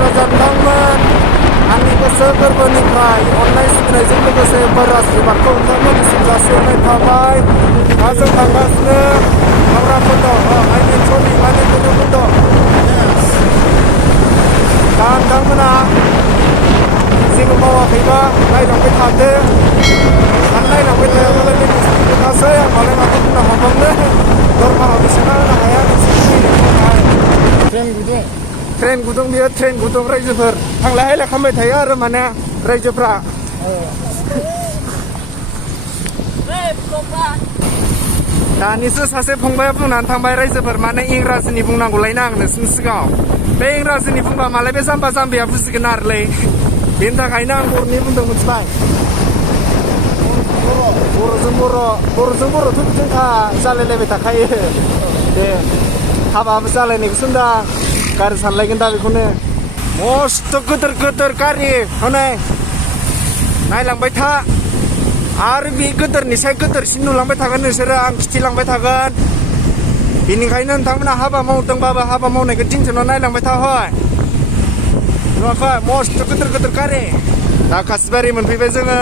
रायजो नोंथांमोन आंनि गोसो गोरबोनिफ्राय अननाय सिबिनायजों लोगोसे बोर आशीर्बादखौ नोंथांमोननिसिम जासिहरनाय थाबाय। दा जों थांगासिनो हाग्राकुन्द I mean sorry माने गुदुकुन्द। दा नोंथांमोना जेबो मावाखैबा नायलांबाय थादो। आं नायलांबाय थायाबालाय बे नोंसोरनि खोथासै आं मालाय माथो बुंनो हाबावनो। दरमाहा बेसेबां होनो हाया नोंसोरनि थाखाय। ट्रेन गुदुं बियो ट्रेन गुदुं रायजोफोर थांलाय फैलाय खालामबाय थायो आरो माने रायजोफ्रा। दानिसो सासे फंबाया बुंनानै थांबाय रायजोफोर माने इंराजिनि बुंनांगौलायनो आं नोंसोरनि सिगाङाव। बे इंराजिनि बुंबा मालाय बे जाम्बा जाम्बिया बुजिगोन आरोलै। बेनि थाखायनो आं बर'नि बुंदों मिथिबाय। बर'जों बर'थ' बिदिनोखा जालायलायबाय थाखायो। दे हाबाबो जालायनायखौसो होनदां गारि सानलायगोन दा बेखौनो। मस्थ' गोदोर गोदोर गारि हनै नायलांबाय था आरो बे गोदोरनिसाय गोदोरसिन नुलांबाय थागोन नोंसोरो आं खिथिलांबाय थागोन। बेनिखायनो नोंथांमोना हाबा मावदोंबाबो हाबा मावनायखौ टेनसनाव नायलांबाय था हय नुवाखै मस्थ' गोदोर गोदोर गारि। दा कासिबारि मोनफैबाय जोङो।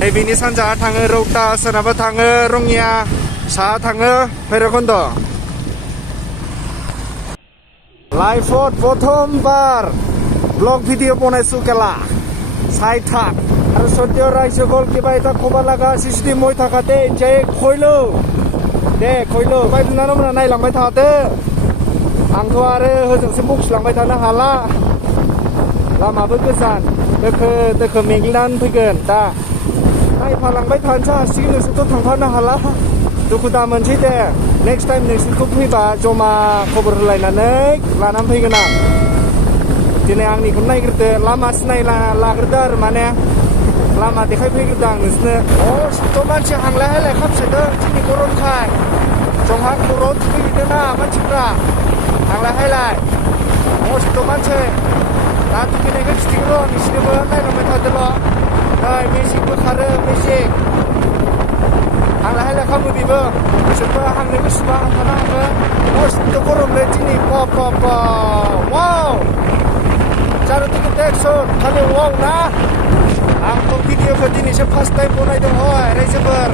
नैबेनि सानजाहा थाङो रौता, सोनाबहा थाङो रङिया, साहा थाङो भैरबकुन्द। लाइफत प्रथमबार ब्लग भिडिअ बनायছো केला চাই থাক আৰু সদ্য ৰাইজে গ'ল কিবা এটা ক'ব লগা চিষ্টেম মই থাকাতে এতিয়া খৈলো দে खयलो ओमफ्राय बिनानावमोना नायलांबाय थादो। आंथ' आरो होजोंसो बखिलांबाय थानो हाला लामाबो गोजान दोखो दोखो मेंग्लिनानै फैगोन। दा नायफालांबाय थानोसो हासिगोन नोंसोरथ' थांफानो हाला। दुखु दा मोनसै दे नेक्स्ट टाइम नोंसोरखौ फैबा जमा खबर होलायनानै लानानै फैगोन आं। दिनै आंनिखौनो नायग्रोदो लामा सिनाय लाग्रोदो आरो माने लामा देखायफैग्रोदो आं नोंसोरनो। मस्थ' मानसि हांलाय हायलाय खालामसोदों दिनै गरमखाय। जोंहा खर'आव दुगैहैदोंना मानसिफ्रा हांलाय हायलाय मस्थ' मानसि। दा दुगैनायखौ खिथिगोन र' नोंसोरनोबो नायलांबाय थादोल'। नै मेजिकबो खारो मेजिक हांलाय हायलाय खालामो बेबो। नोंसोरबो हांनो गोसोबा हांफानो हागोन। मस्थ' गरमलै दिनै बाबा वाव जानो टिकेट एक्सन खालि वाव ना। आंथ' भिडिअखौ दिनैसो फार्स्ट टाइम बनायदों हय रायजोफोर।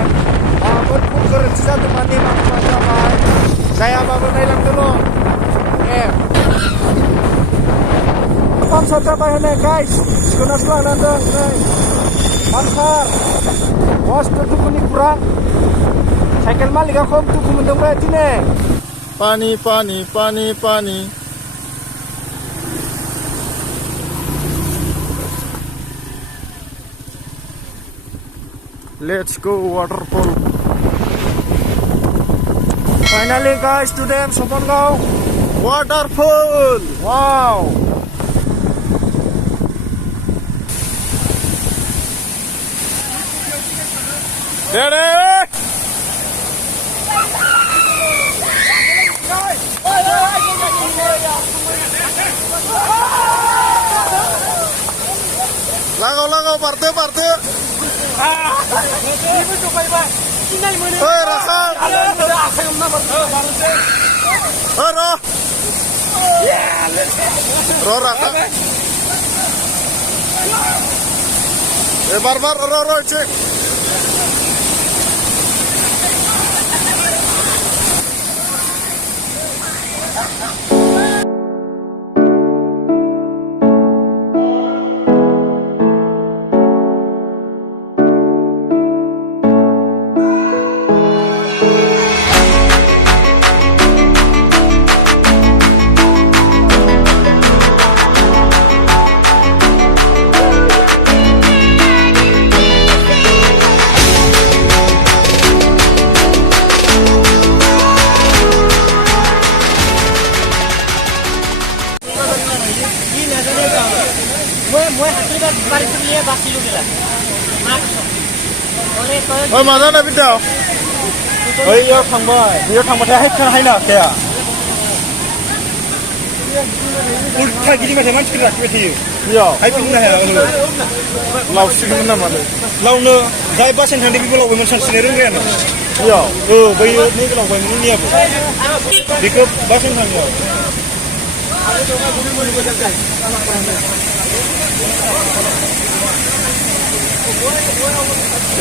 माबाफोर भुल गोरोन्थि जादोंबा निमाहा जाबाय जायाबाबो नायलांदोल'। ए पामसार जाबाय होनो गाइस थिखोनासो लानानै दं नै पामसार। मस्थ' दुखुनि खुरां साइकेल मालिका खम दुखु मोनदोंबाय दिनै। पानी पानी पानी पानी Let's go waterfall. Finally guys, today I'm Sopongaon waterfall. Wow. Ready? Langaw parte parte. Hei Rasan. Ro Rasan. Bar ro cek. Mana na video? Iya थांबाय बेयाव थांबाथाय हायखाना हायना हाखाया उल्था गिदिंबाय थायो मानसिफोरा लाखिबाय थायो बेयाव हायफिननो हाया लावसिगोन नामा लावनो जाय बासेन थांदों बेबो लावबायमोन सानस्रिनो रोंग्रायानो बेयाव बैयो नैबो लावबायमोन उननियाबो बेखौ बासेन थांनायाव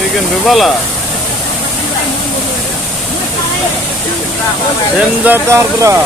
Ikan bebala. Endah dahar bra.